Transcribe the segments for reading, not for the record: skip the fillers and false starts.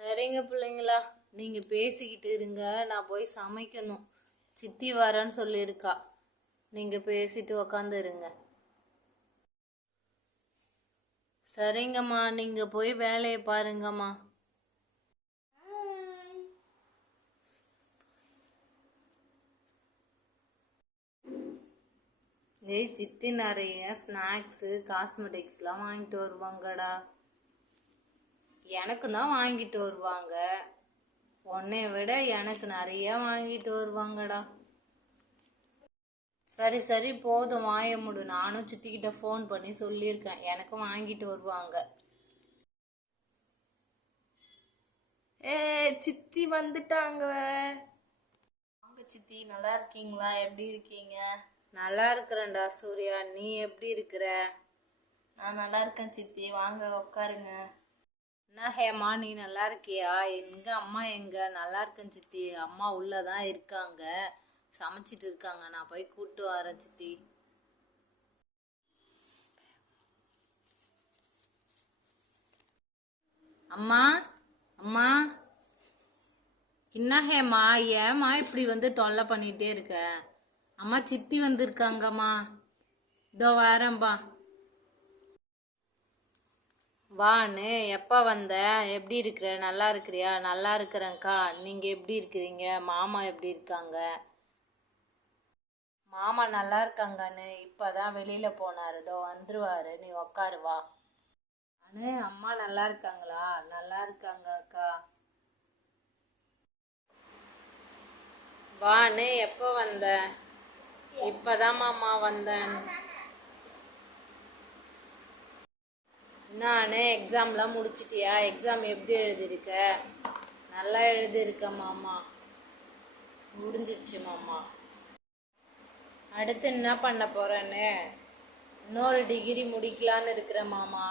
சரிங்க பிள்ளைங்களா, நீங்கள் பேசிக்கிட்டு இருங்க, நான் போய் சமைக்கணும். சித்தி வரேன்னு சொல்லியிருக்கா. நீங்கள் பேசிட்டு உக்காந்து இருங்க. சரிங்கம்மா, நீங்கள் போய் வேலையை பாருங்கம்மா. ஏய் சித்தி நிறைய ஸ்நாக்ஸு காஸ்மெட்டிக்ஸ்லாம் வாங்கிட்டு வருவாங்கடா. எனக்கு தான் வாங்கிட்டு வருவாங்க. உன்னை விட எனக்கு நிறைய வாங்கிட்டு வருவாங்கடா. சரி சரி போதும், வாய முடு. நானும் சித்திக்கிட்ட ஃபோன் பண்ணி சொல்லியிருக்கேன், எனக்கும் வாங்கிட்டு வருவாங்க. ஏ சித்தி வந்துட்டாங்க. வாங்க சித்தி, நல்லா இருக்கீங்களா? எப்படி இருக்கீங்க? நல்லா இருக்கிறேன்டா சூர்யா, நீ எப்படி இருக்கிற? நான் நல்லா இருக்கேன் சித்தி, வாங்க உட்காருங்க. என்ன ஹேமா, நீ நல்லா இருக்கியா? எங்க அம்மா எங்க? நல்லா இருக்கேன் சித்தி, அம்மா உள்ளதான் இருக்காங்க, சமைச்சிட்டு இருக்காங்க. நான் போய் கூப்பிட்டு வரேன் சித்தி. அம்மா அம்மா, என்ன ஹேமா, ஏம்மா இப்படி வந்து தொல்லை பண்ணிகிட்டே இருக்க? அம்மா சித்தி வந்திருக்காங்கம்மா, இதோ வரேன்பா. வான்னு எப்போ வந்த? எப்படி இருக்கிற? நல்லா இருக்கிறியா? நல்லா இருக்கிறேங்க்கா, நீங்கள் எப்படி இருக்கிறீங்க? மாமா எப்படி இருக்காங்க? மாமா நல்லா இருக்காங்கன்னு இப்போ தான் வெளியில் போனார், இதோ வந்துருவார், நீ உக்காரு வா. அண்ணே, அம்மா நல்லா இருக்காங்களா? நல்லா இருக்காங்க அக்கா. வான்னு எப்போ வந்த? இப்போதான் மாமா வந்தேன். நான் எக்ஸாம்லாம் முடிச்சிட்டியா? எக்ஸாம் எப்படி எழுதியிருக்க? நல்லா எழுதியிருக்க மாமா, முடிஞ்சிச்சு மாமா. அடுத்து என்ன பண்ண போகிறேன்னு? இன்னொரு டிகிரி முடிக்கலான்னு இருக்கிற மாமா.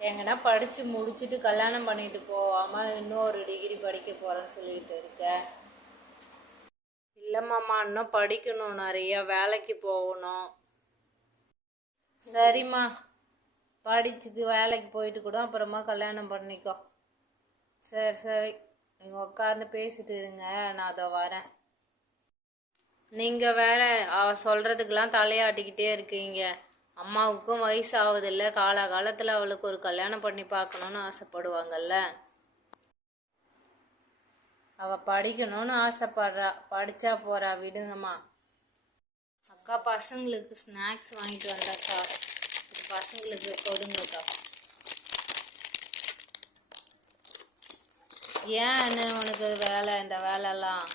எங்கன்னா படித்து முடிச்சுட்டு கல்யாணம் பண்ணிட்டு போகாமல் இன்னொரு டிகிரி படிக்க போகிறேன்னு சொல்லிட்டு இருக்க. இல்லை மாமா, இன்னும் படிக்கணும், நிறைய வேலைக்கு போகணும். சரிம்மா, படிச்சுட்டு வேலைக்கு போயிட்டு கூட அப்புறமா கல்யாணம் பண்ணிக்கோ. சரி சரி, நீங்கள் உட்காந்து பேசிட்டு இருங்க, நான் அதை வரேன். நீங்கள் வேற அவ சொல்கிறதுக்கெல்லாம் தலையாட்டிக்கிட்டே இருக்கீங்க. அம்மாவுக்கும் வயசு ஆகுதில்ல, காலகாலத்தில் அவளுக்கு ஒரு கல்யாணம் பண்ணி பார்க்கணுன்னு ஆசைப்படுவாங்கல்ல. அவள் படிக்கணும்னு ஆசைப்படுறா, படித்தா போகிறா, விடுங்கம்மா. அக்கா, பசங்களுக்கு ஸ்நாக்ஸ் வாங்கிட்டு வந்தாக்கா, பசங்களுக்கு கொடுங்கக்கா. ஏன்னு உனக்கு வேலை, இந்த வேலைலாம்?